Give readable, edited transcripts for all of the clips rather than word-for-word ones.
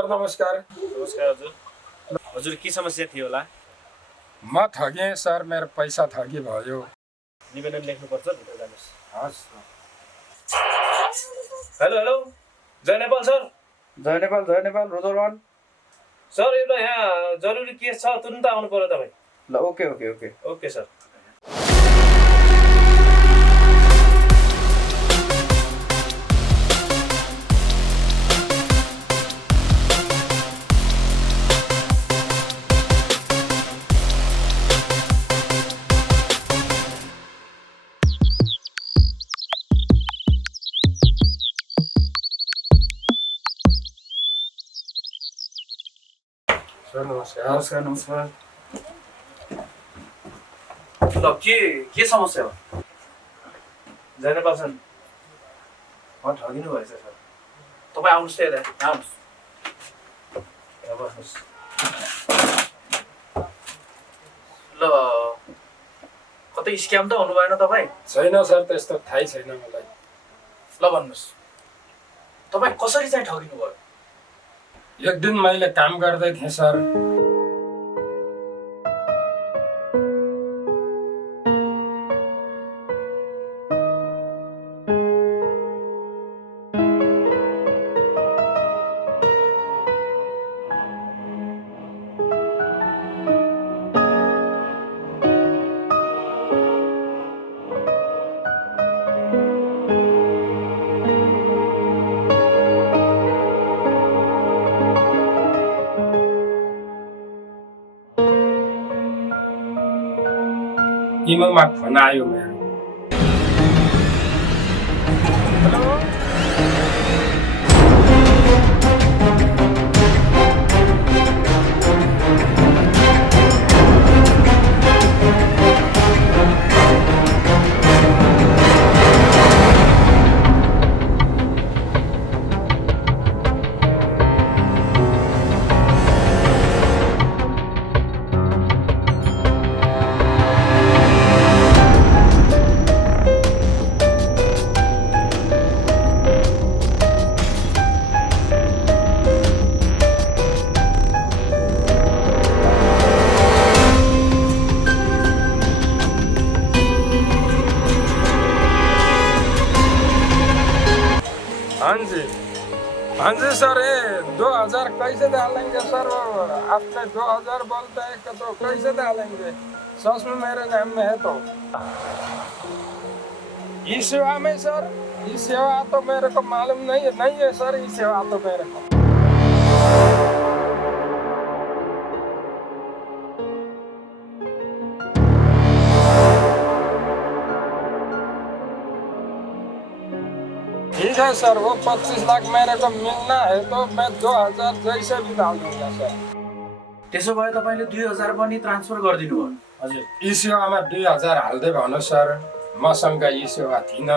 Sir नमस्कार। नमस्कार हजुर। हजुर के समस्या थियो होला? म ठगेँ सर, मेरो पैसा ठगी भयो। निवेदन लेख्नुपर्छ, भित्र जानुहोस्। हस्। हेलो हेलो, जय नेपाल सर। जय नेपाल रोजरवान। सर एउटा यहाँ जरुरी केस छ, तुरुन्त आउनु पर्यो तपाईँ। ल ओके ओके सर। सर नमस्कार। नमस्कार। ल के समस्या हो? जय नेपाल सर, म ठगिनु भएछ सर। तपाईँ आउनुहोस् त यता, आउनुहोस्। यहाँ बस्नुहोस्। ल कतै स्क्याम त हुनु भएन तपाईँ? छैन सर, त्यस्तो थाहै छैन मलाई। ल भन्नुहोस्, तपाईँ कसरी चाहिँ ठगिनु भयो? एक दिन मैले काम गर्दै थिएँ सर। इमोमा फोन आयो मेरो। हेलो हाँ जी सर, ये 2000 कैसे डालेंगे सर? आपने 2000 बोलते हैं तो कैसे डालेंगे? सच में मेरे नाम में है तो ई सेवा में सर, ई सेवा तो मेरे को मालूम नहीं है सर, ई सेवा तो मेरे को। ठीक है सर, वो 25 लाख मेरे को मिलना है तो मैं 2000 जैसे भी डाल दूंगा सर। त्यसो भए तपाईले 2000 पनि ट्रान्सफर गरिदिनु भयो? हजुर। ई सेवामा 2000 हाल्दै भन्नु सर, मसँग ई सेवा थिएन।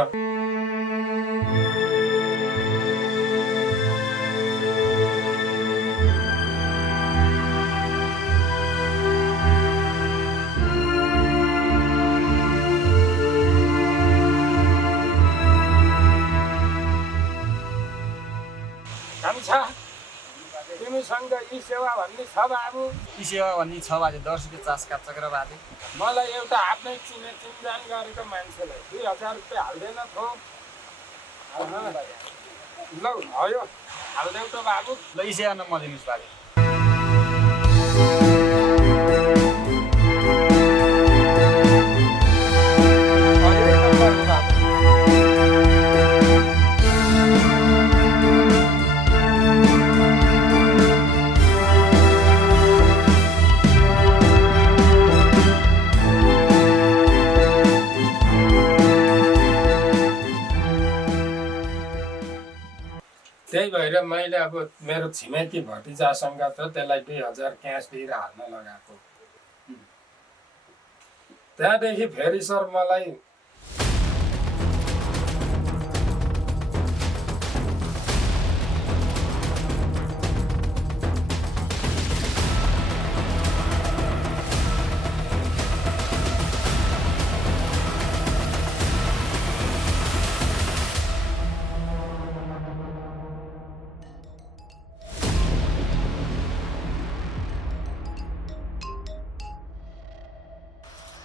तिमीसँग ई सेवा भन्ने छ बाबु? ई सेवा भन्ने छ बाजे, 10 रुपियाँ चास काट्छ र बाजे। मलाई एउटा आफ्नै चिनजान गरेको मान्छेलाई 2000 रुपियाँ हाल्दैन थो। ल भयो, हाल्देऊ त बाबु। ल ई सेवा नम्बर दिनुहोस् बाजे। त्यही भएर मैले अब मेरो छिमेकी भतिजासँग त त्यसलाई 2000 क्यास दिएर हाल्न लगाएको। त्यहाँदेखि फेरि सर मलाई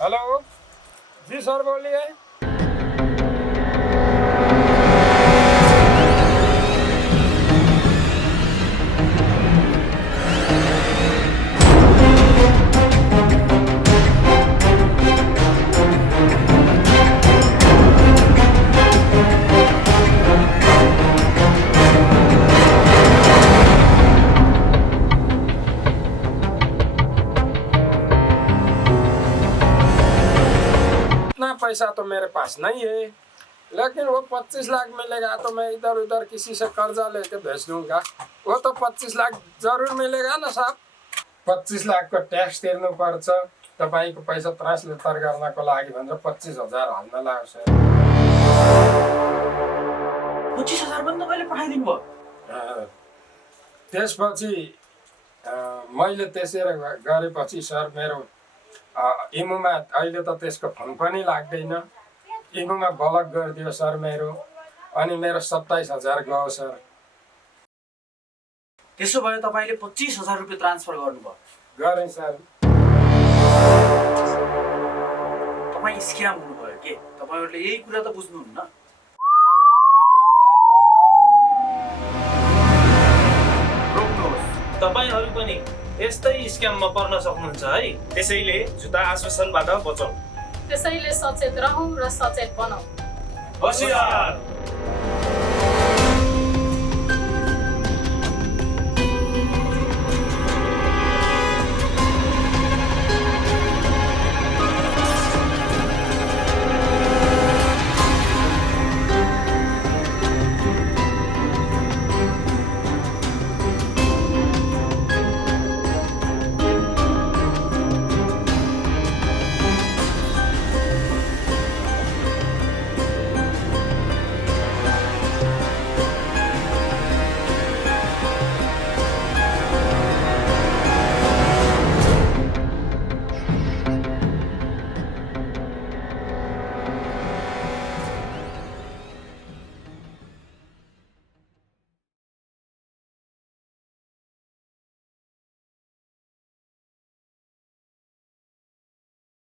हेलो जी सर बोलिए। इतना पैसा तो मेरे पास नहीं है, लेकिन वो 25 लाख मिलेगा तो मैं इधर उधर किसी से कर्जा लेके भेज दूंगा। वो तो 25 लाख जरूर मिलेगा ना साहब। 25 लाख को ट्याक्स तिर्नु पर्छ, तपाईँको पैसा ट्रान्सफर गर्नको लागि भनेर 25,000 हाल्न लाग्यो सर। 25,000 पनि तपाईँले पठाइदिनु भयो? त्यसपछि मैले त्यसरी गरेपछि सर मेरो इमुमा अहिले त त्यसको फोन पनि लाग्दैन। इमुमा ब्लक गरिदियो सर मेरो, अनि मेरो 27,000 गयो सर। त्यसो भए तपाईँले 25,000 रुपियाँ ट्रान्सफर गर्नुभयो? गरेँ सर। तपाईँ स्क्याम हुनुभयो के? तपाईँहरूले यही कुरा त बुझ्नुहुन्न। रोक्नुहोस्, तपाईँहरू पनि यस्तै स्क्याममा पर्न सक्नुहुन्छ है। त्यसैले जुत्ता आश्वासनबाट बचौँ। त्यसैले सचेत रहौँ र सचेत बनाऊ। होसियार।